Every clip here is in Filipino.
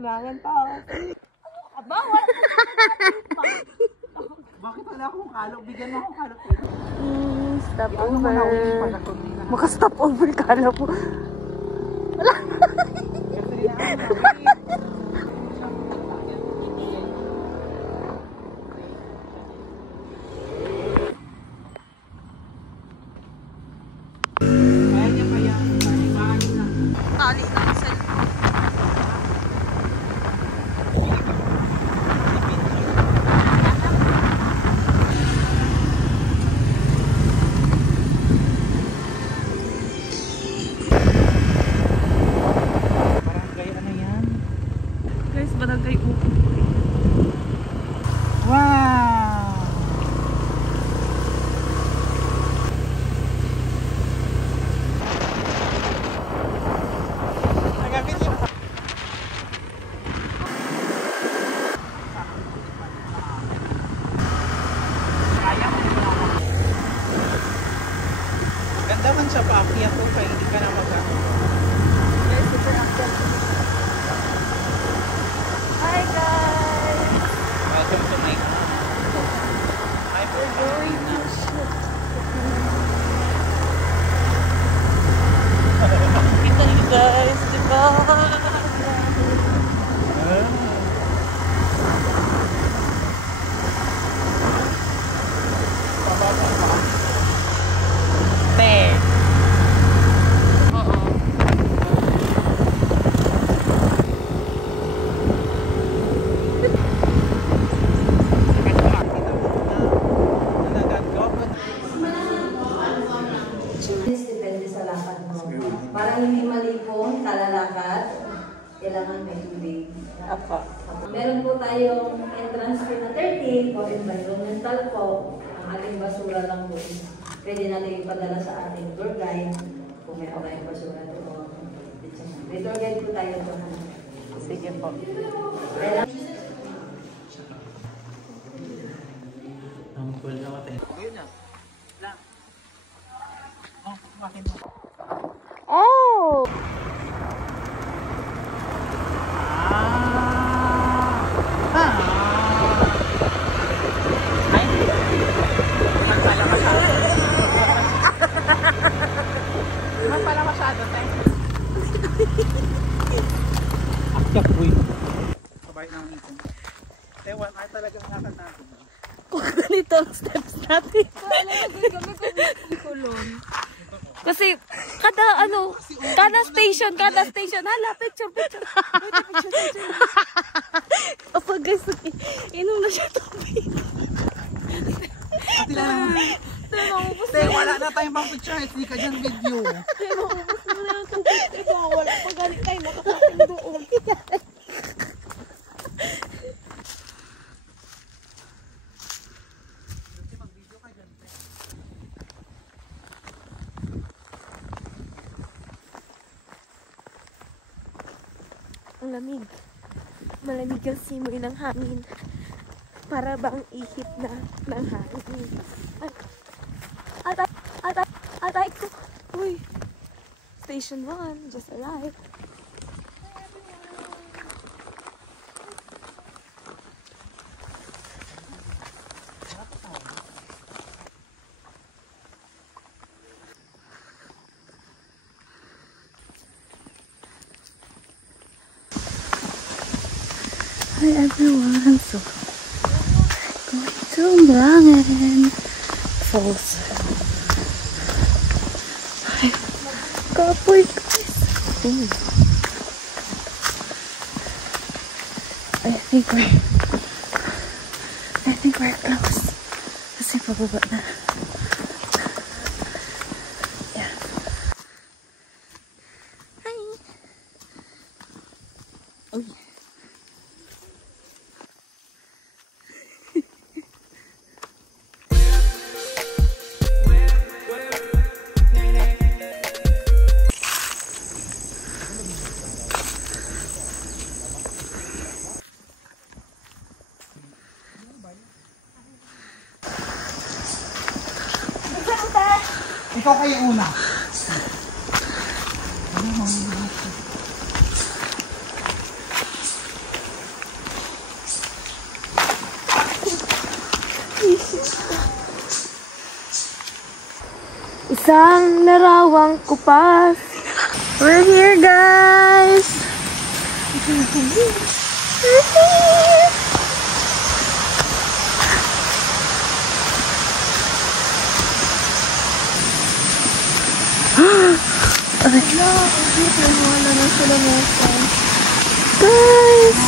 Langan tao. Aba, wala. Bakit wala akong kalok? Bigyan mo akong kalok. Stop over. Maka-stop over kala po. Wala. Tali na sa barangay Upo. Wow! Ganda man sa paakyat ko kaya hindi ka na magkakaroon. Hi guys! Welcome to my Kita niyo guys, diba? Bear. Para hindi malipong kalalakad, kailangan may tubig. Meron po tayong entrance fee na 30 for environmental po. Ang ating basura lang po. Pwede natin ipadala sa ating tour guide kung may tayong basura doon. May tour guide po tayo doon. Sige po. Ang cool na matay. Okay na. Lang. Oh, kumakin mo. Oh! Pala masyado, thank you. Akyak, boy. Sabay ng ipon. Tewan, ay talagang nakal natin. Kung ganito ang steps natin. Kami kung ikulong. Kasi, kada station, hala, picture. Opo guys, inom na siya tubig. Pati lang naman. Wala na tayong pang picture, hindi ka dyan video. Maubos mo na yung tubig. Ito, wala pa galing tayo, makakasin doon. Ang lamig. Malamig ang simoy ng hangin. Para bang ihip na ng hangin. Atay ko. Uy. Station 1. Just arrived. Hi everyone, so going to Brangen Falls. Hi, kapoy guys. I think we're close. Kasi pababa na. Yeah. Hi. Oh yeah. Ikaw kayo una. Isang larawang kupas. We're here, guys! Guys!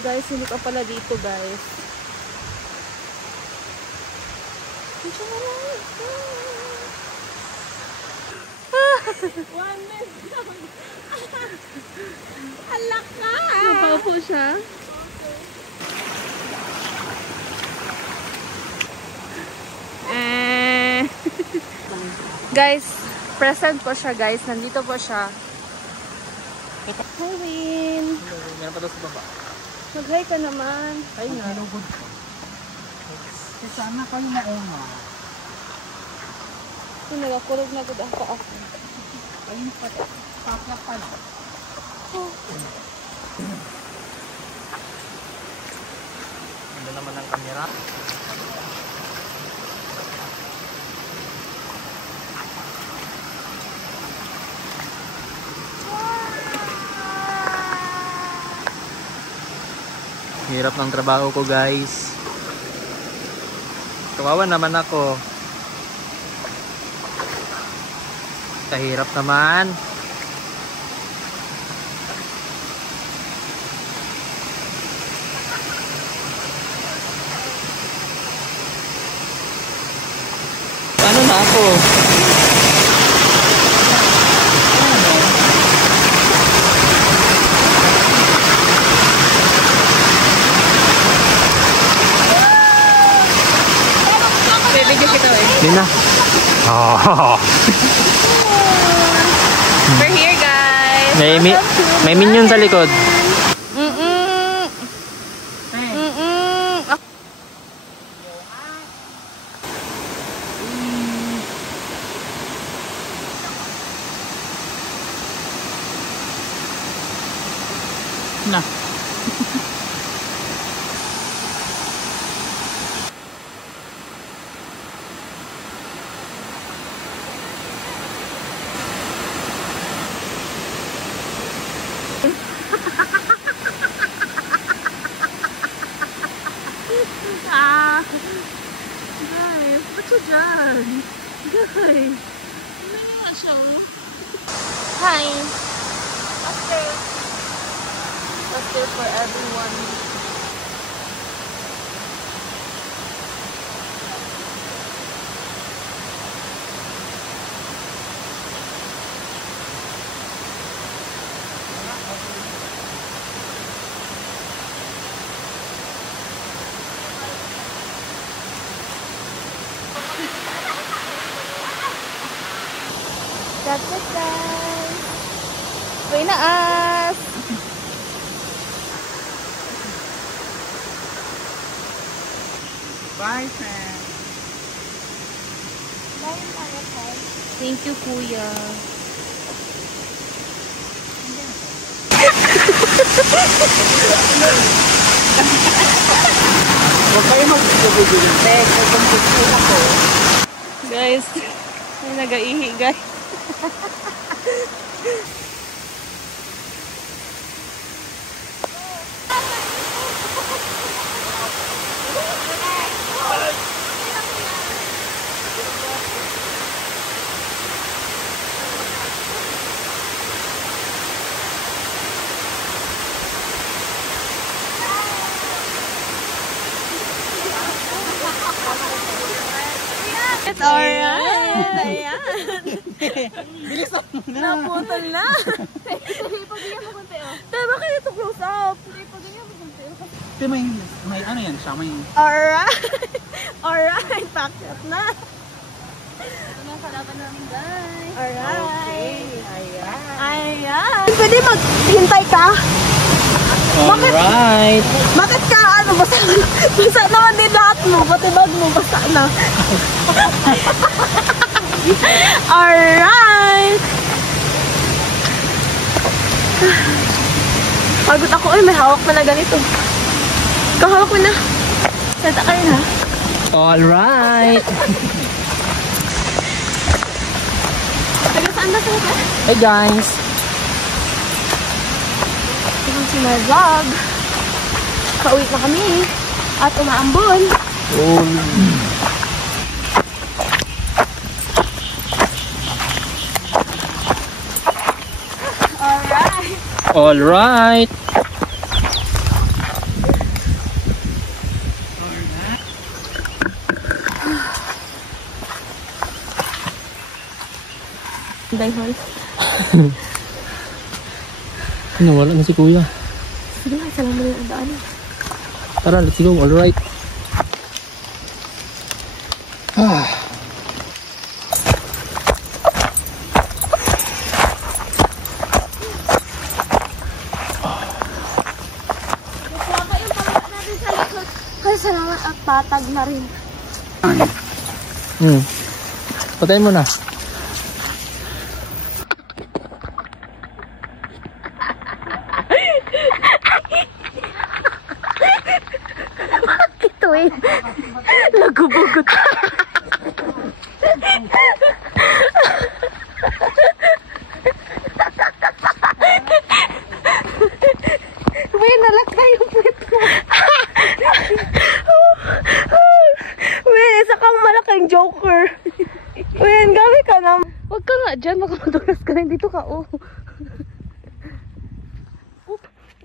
Guys, hindi ka pala dito, guys. One minute. Alak ka! Napaupo siya. Guys, present po siya, guys. Nandito po siya. Hi, Win. Meron pa daw sa baba. Mag-hi ka naman. Ay nga. Sana kayo mauna. Ito, nagakulog na gud ako. Ayun pa. Pakla pala. Ganda naman ang kamera. Hirap ng trabaho ko, guys. Kawawa naman ako. Kahirap naman. Ano na ako? Yun na. Oh. We're here, guys. May minion sa likod. Na. Guys, ba't siya dyan? Guys, ano nga siya? Hi! After for everyone. That's it, guys. Uwi na as. Bye, friend. Thank you, Kuya. Huwag kayo mag-video. Guys, may nag-aihi, guys. It's alright. Ayan. Bilis na. Naputol na. Pagigyan mo konti, oh. Pero bakit ito close up? Pagigyan mo konti, oh. Pero may ano yan siya, may... Alright. Alright. Packet na. Ito na ang kalaban namin, guys. Alright. Okay. Ayan. Ayan. Pwede maghintay ka? Alright. Bakit ka ano, basa naman din lahat mo, pati bag mo, basa na. Alright! Pagod ako, may hawak pa na ganito. Ikaw hawak mo na. Senta ka rin ha. Alright. Taga saan na ka? Hey guys. Ito si my vlog. Pauwi na kami at umaambon. Alright. Dayhon. Nawala na si kuya. Sige na, isa lang mo na yung daan. Tara, let's go. Alright. Baka yung pangkat natin sa likod. Kasi salamat at patag na rin. Patayin mo na. Ito eh. Lagubugot. Uy, nalakay yung puwet ko. Uy, isa kang malaking joker. Uy, ang gabi ka na. Huwag ka nga dyan, makamadulas ka rin dito ka. Oh.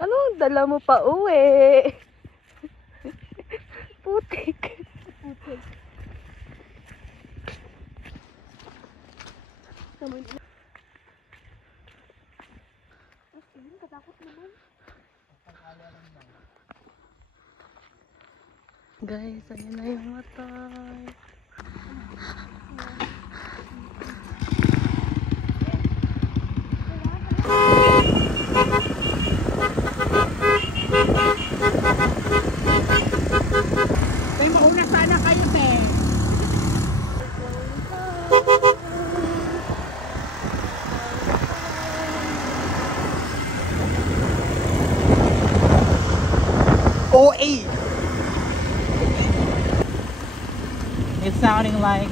Ano, dala mo pa uwi. Putik. Putik. Katakot naman. Guys, ayun na yung matay. May mauna sana kayo, te. OA. It's sounding like